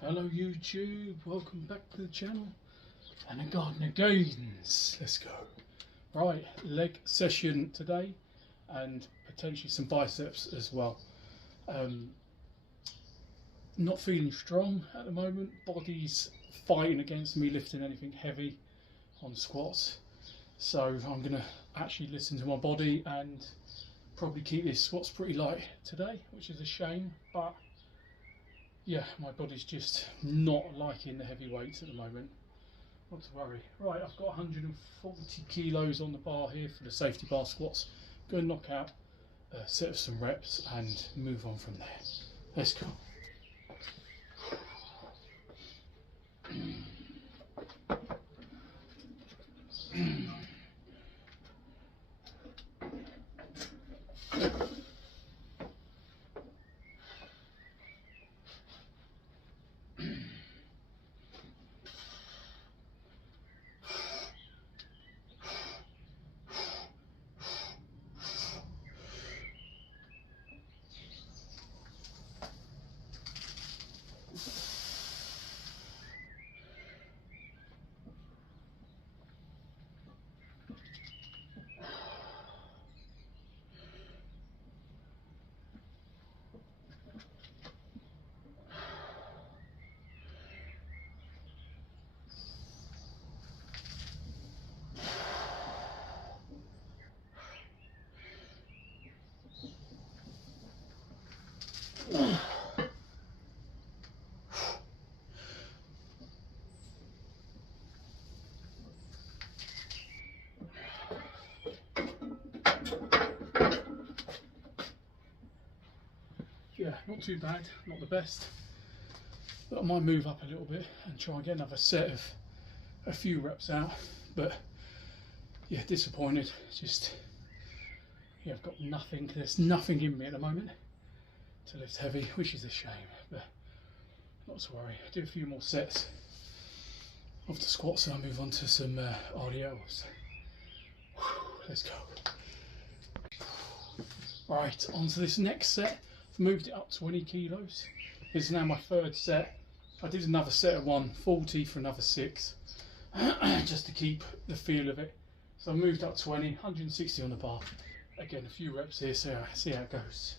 Hello YouTube, welcome back to the channel and a gardener gains. Let's go. Right, leg session today and potentially some biceps as well. Not feeling strong at the moment, body's fighting against me lifting anything heavy on squats. So I'm going to actually listen to my body and probably keep these squats pretty light today, which is a shame, but yeah, my body's just not liking the heavy weights at the moment. Not to worry. Right, I've got 140 kilos on the bar here for the safety bar squats. Go and knock out a set of some reps and move on from there. Let's go. Yeah, not too bad, not the best, but I might move up a little bit and try and get another set of a few reps out. But yeah, disappointed. Just yeah, I've got nothing. There's nothing in me at the moment to lift heavy, which is a shame. But not to worry. I'll do a few more sets of the squats and I'll move on to some RDLs. Let's go. Right, on to this next set. I've moved it up 20 kilos. This is now my third set. I did another set of 140 for another 6, just to keep the feel of it. So I moved up 20, 160 on the bar. Again, a few reps here, so see how it goes.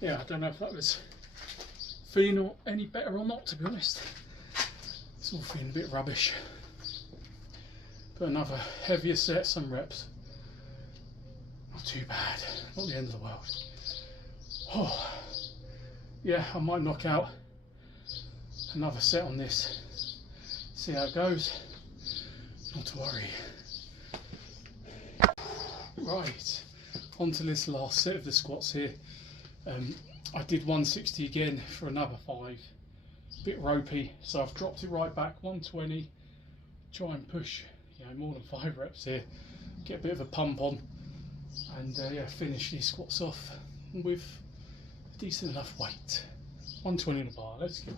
Yeah, I don't know if that was feeling any better or not, to be honest. It's all feeling a bit rubbish. But another heavier set, some reps. Not too bad, not the end of the world. Oh, yeah, I might knock out another set on this. See how it goes. Not to worry. Right, on to this last set of the squats here. I did 160 again for another 5. A bit ropey, so I've dropped it right back, 120. Try and push, more than 5 reps here. Get a bit of a pump on, and yeah, finish these squats off with a decent enough weight. 120 on the bar. Let's go.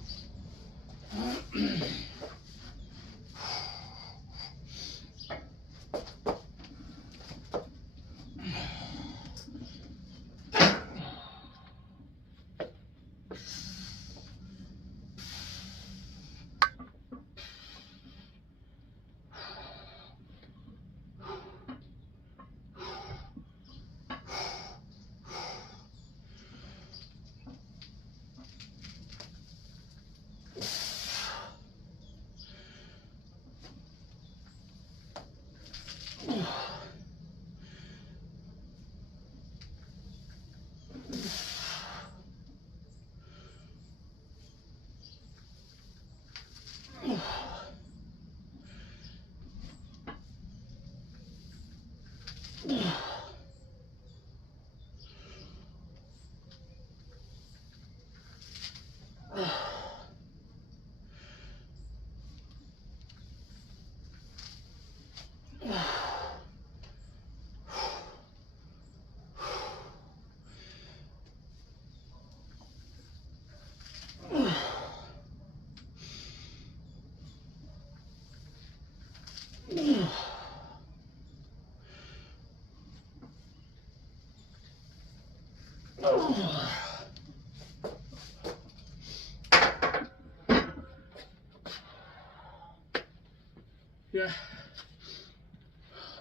Yeah,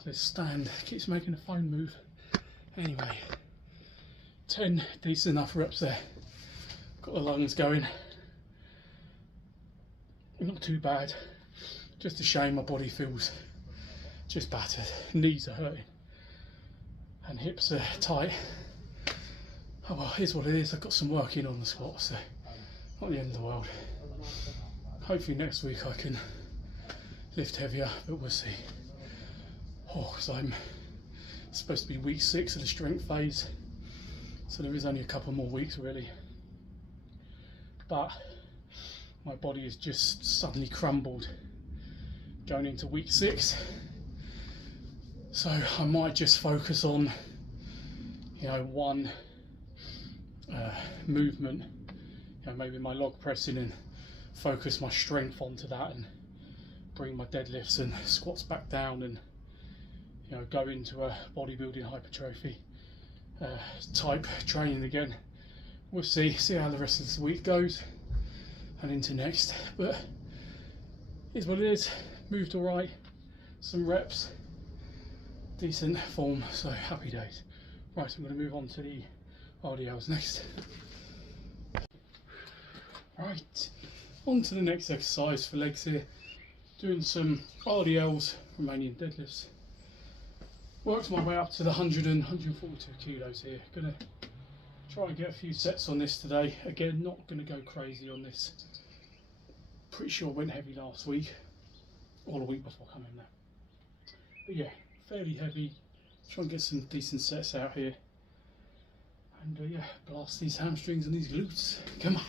this stand keeps making the phone move. Anyway, 10 decent enough reps there. Got the lungs going. Not too bad. Just a shame my body feels just battered. Knees are hurting and hips are tight. Oh well, here's what it is. I've got some work in on the squat, so not the end of the world. Hopefully next week I can lift heavier, but we'll see. Oh, because I'm supposed to be week 6 of the strength phase, so there is only a couple more weeks really. But my body has just suddenly crumbled going into week 6, so I might just focus on, you know, one movement, you know, maybe my log pressing, and focus my strength onto that and bring my deadlifts and squats back down, and you know, go into a bodybuilding hypertrophy type training again. We'll see how the rest of this week goes and into next, but here's what it is. Moved all right, some reps, decent form, so happy days. Right, I'm going to move on to the RDLs next. Right, on to the next exercise for legs here. Doing some RDLs, Romanian deadlifts. Worked my way up to the 100 and 142 kilos here. Gonna try and get a few sets on this today. Again, not gonna go crazy on this. Pretty sure I went heavy last week, or the week before coming there. But yeah, fairly heavy. Try and get some decent sets out here. And yeah, blast these hamstrings and these glutes. Come on.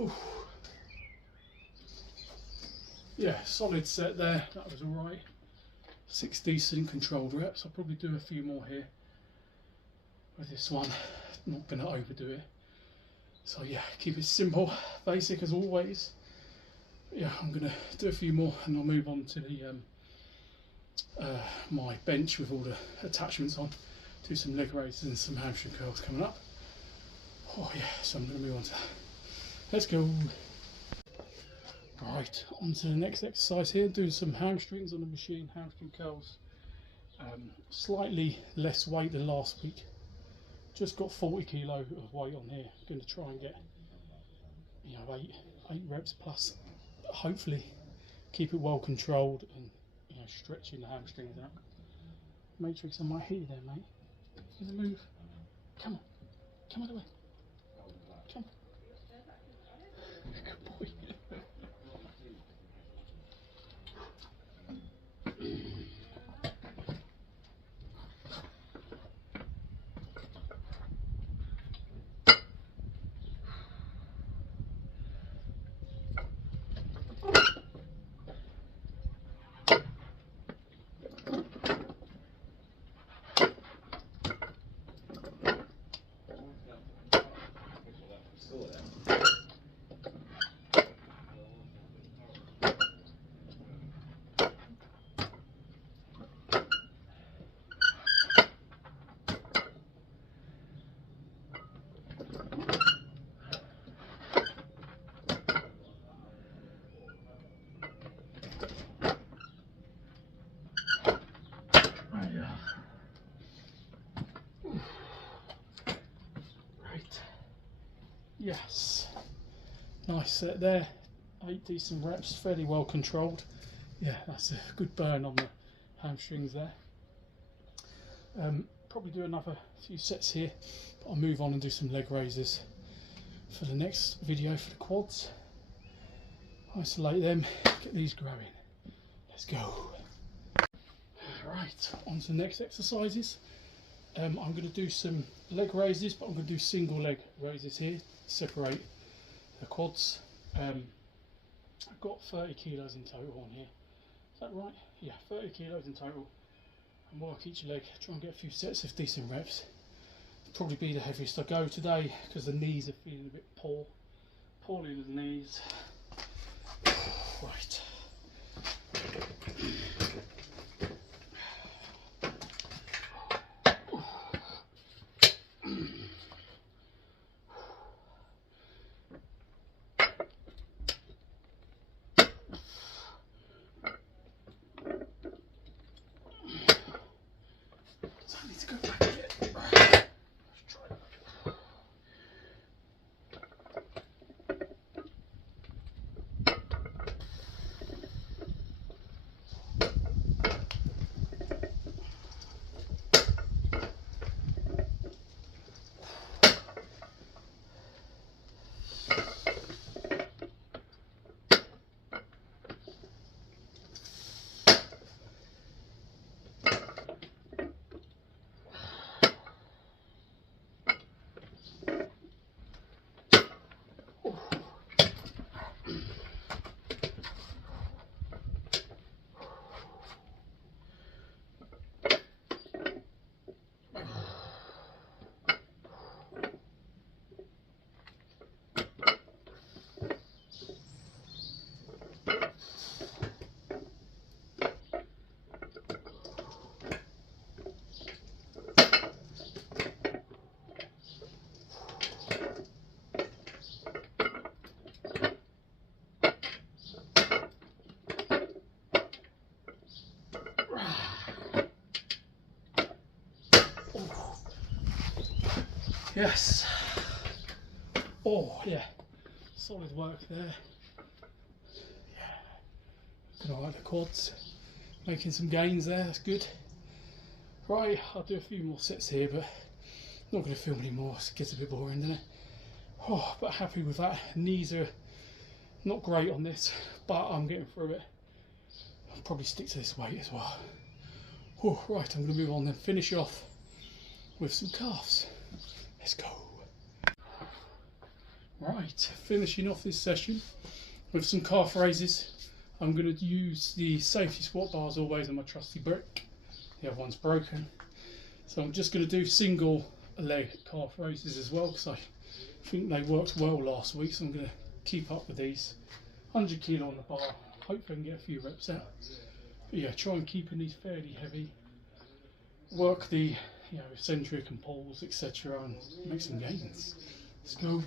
Oof. Yeah, solid set there, that was alright. 6 decent controlled reps. I'll probably do a few more here with this one, not going to overdo it. So yeah, keep it simple, basic as always. But yeah, I'm going to do a few more and I'll move on to the my bench with all the attachments on. Do some leg raises and some hamstring curls coming up. Oh yeah, so I'm going to move on to that. Let's go. Right, on to the next exercise here. Doing some hamstrings on the machine, hamstring curls. Slightly less weight than last week. Just got 40 kilo of weight on here. Going to try and get, you know, eight reps plus. Hopefully, keep it well controlled and, you know, stretching the hamstrings out. Matrix, I might hit you there, mate. Give a move. Come on, come on away. Come on. Good boy. Yes, nice set there, 8 decent reps, fairly well controlled. Yeah, that's a good burn on the hamstrings there. Probably do another few sets here, but I'll move on and do some leg raises for the next video for the quads. Isolate them, get these growing. Let's go. Right, on to the next exercises. I'm going to do some leg raises, but I'm going to do single leg raises here, separate the quads. I've got 30 kilos in total on here. Is that right? Yeah, 30 kilos in total. And work each leg, try and get a few sets of decent reps. Probably be the heaviest I go today because the knees are feeling a bit poorly with the knees. Right. I need to go back again. Let's try that. Yes. Oh yeah, solid work there. Yeah. Gonna like the quads. Making some gains there, that's good. Right, I'll do a few more sets here, but not going to film anymore, it gets a bit boring, doesn't it? Oh, but happy with that. Knees are not great on this, but I'm getting through it. I'll probably stick to this weight as well. Oh, right, I'm going to move on then, finish off with some calves. Let's go. Right, finishing off this session with some calf raises. I'm going to use the safety squat bar as always on my trusty brick. The other one's broken. So I'm just going to do single leg calf raises as well because I think they worked well last week. So I'm going to keep up with these. 100 kilo on the bar. Hopefully I can get a few reps out. But yeah, try and keep these fairly heavy. Work the eccentric and pulls, etc. and make some gains. Let's go.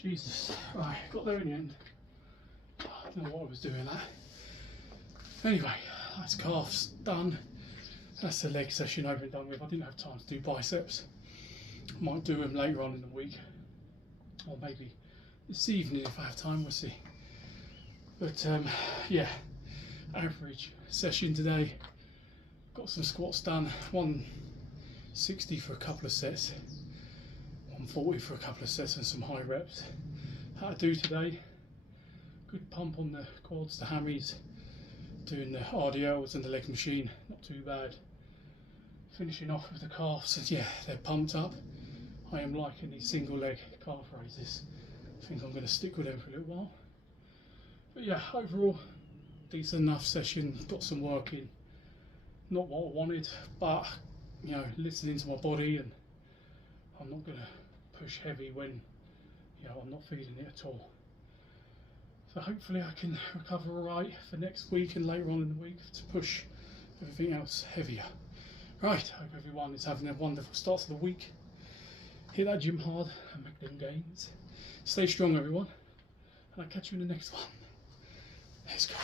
Jesus, right, got there in the end. I don't know what I was doing there. Anyway, that's calves done. That's the leg session over and done with. I didn't have time to do biceps. I might do them later on in the week, or maybe this evening if I have time, we'll see. But yeah, average session today. Got some squats done, one 60 for a couple of sets, 140 for a couple of sets and some high reps. How to do today, good pump on the quads, the hammies, doing the RDLs and the leg machine, not too bad. Finishing off with the calves, and yeah, they're pumped up. I am liking these single leg calf raises. I think I'm going to stick with them for a little while. But yeah, overall, decent enough session, got some work in. Not what I wanted, but you know, listening to my body, and I'm not going to push heavy when, you know, I'm not feeling it at all. So hopefully I can recover alright for next week and later on in the week to push everything else heavier. Right, hope everyone is having a wonderful start to the week. Hit that gym hard and make them gains. Stay strong everyone, and I'll catch you in the next one. Let's go.